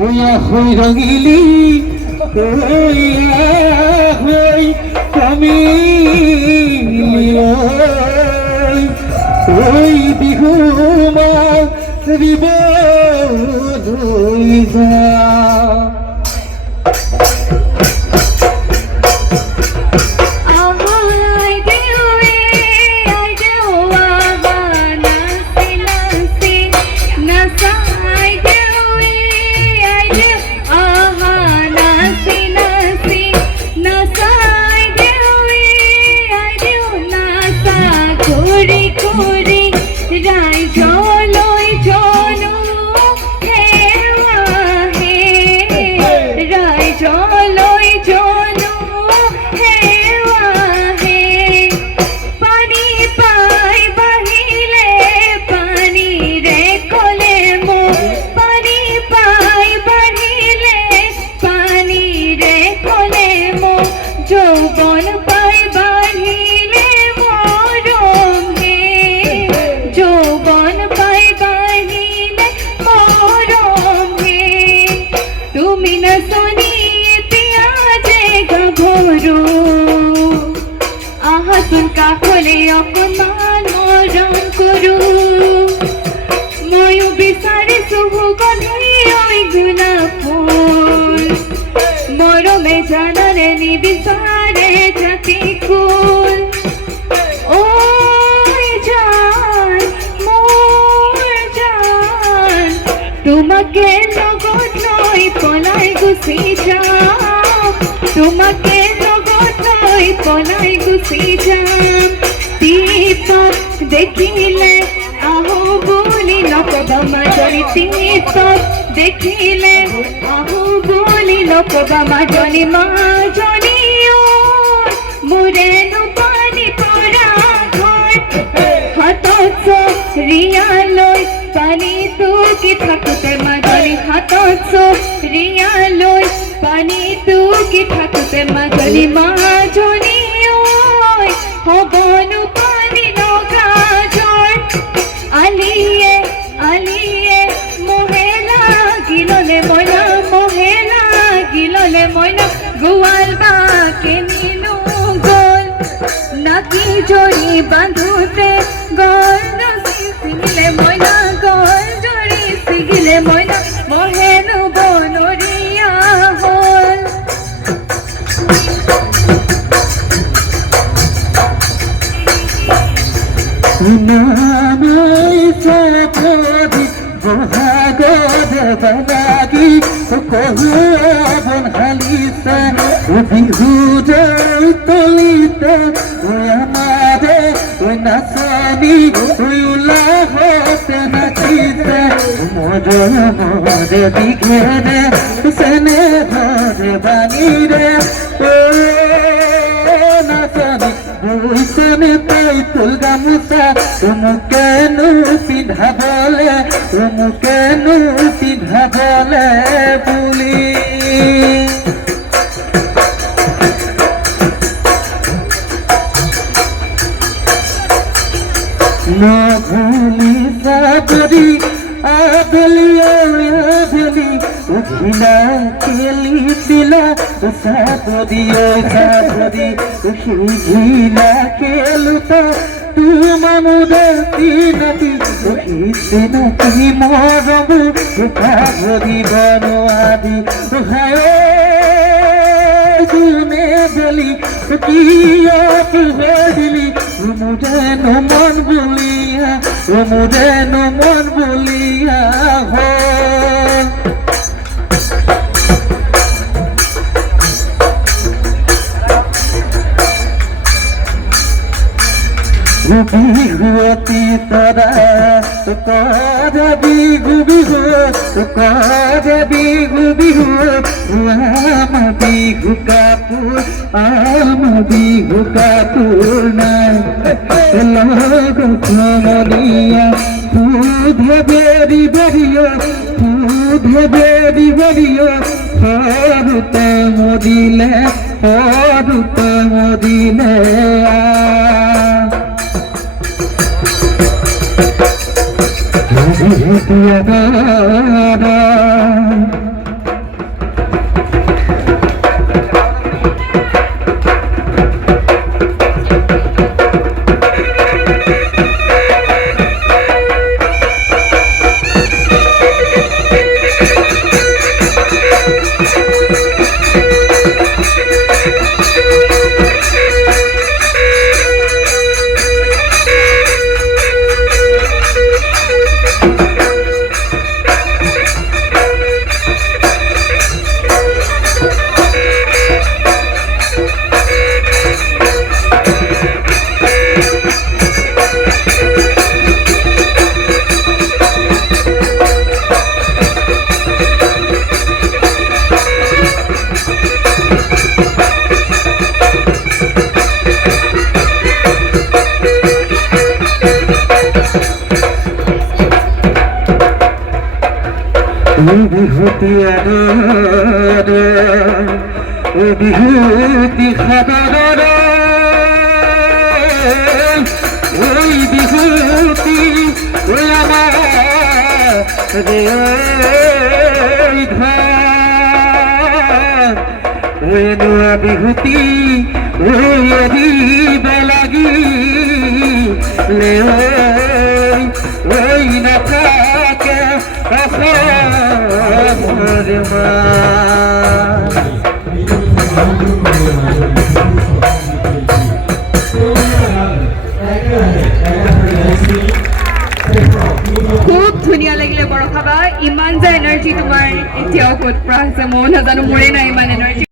হই রঙিলি হই কামিলি ওই বিহু মা দিব যা যৌবন পাই বাড়িলে মরম হে যৌবন পাই বাড়িলে মরম হে তুমি না শোনিতে আজে গভরু আহাসুন কাকলে অপমান মরম করু ময়ু বিচারে শুভু গধি ওই গোলাপ ফুল মরমে জানারে নিবিচারে জাতি কুল ওই জান মোর জান তোমাকে লগত লই পলাই গুছি যাম তোমাকে লগত লই পলাই গুছি যাম দীপক দেখিলে আহো বলি নকবা মাজনি দীপক দেখিলে আহো বলি নকবা মাজনি মাজনি মোরেনো পানি পরা ঘর হাতত রিয়ালৈ পানি তুকি থাকোতে মাজনি হাতত রিয়ালৈ পানি তুকি থাকোতে মাজনি মাজনি হবনো পানি নগা ঝড় আলিয়ে আলিয়ে মোহে লাগিললে ময়না মোহে লাগিললে ময়না গোয়াল বাকে নিনু গোল নাকি জড়ি বাঁধুতে গল রসি সিগিলে ময়না গল জড়ি সিগিলে ময়না মহেনু বনরিয়া হল নামাই সাপদি বহাগদ বালাগি কহুবন হালিসা বিহুজই তলিতে ওই আমারে ওই নাচনি ওই উলাহতে নাচিতে মরে মরে দিঘেরে সেনে ধরে বানিরে ও নাচনি বুইসনে তাই তুল গামোচা মুকেনো পিন্ধাবলে মুকেনো পিন্ধাবলে বুলি নভুলি সাবরি আবেলি আবেলি উঠিলা কেলি দিলা সাবরি সাবরি উঠিলা কেলুতা তুমামুদে তিনতি উঠিছে নাকি মরমু সাবরি বনোয়াদি হায় জুনে বেলি কিয়ত দিলি মুদেন মন বলিয়া মুদেন মন বলিয়া হল বিহুতি তরা করা বিহু বিহু করা বিহু বিহু আম বিহু কাপুর আম বিহু কাপুর নাই লগ সমনিয়া তুধে বেরি বেরিয় তুধে বেরি বেরিয় হরুতে মদিলে বিহুতি বিহুতি খাবার ওই বিহুতি ওই আমার রে ঘর ওই নোয়া বিহুতি ওই দিব লাগি লে ওই না থাকে খুব ধুনীয়া লাগিলে বৰষা বা ইমান যে এনাৰ্জি তোমাৰ এতিয়াও ক'ত পৰা আছে মই নাজানো মোৰে নাই ইমান এনাৰ্জি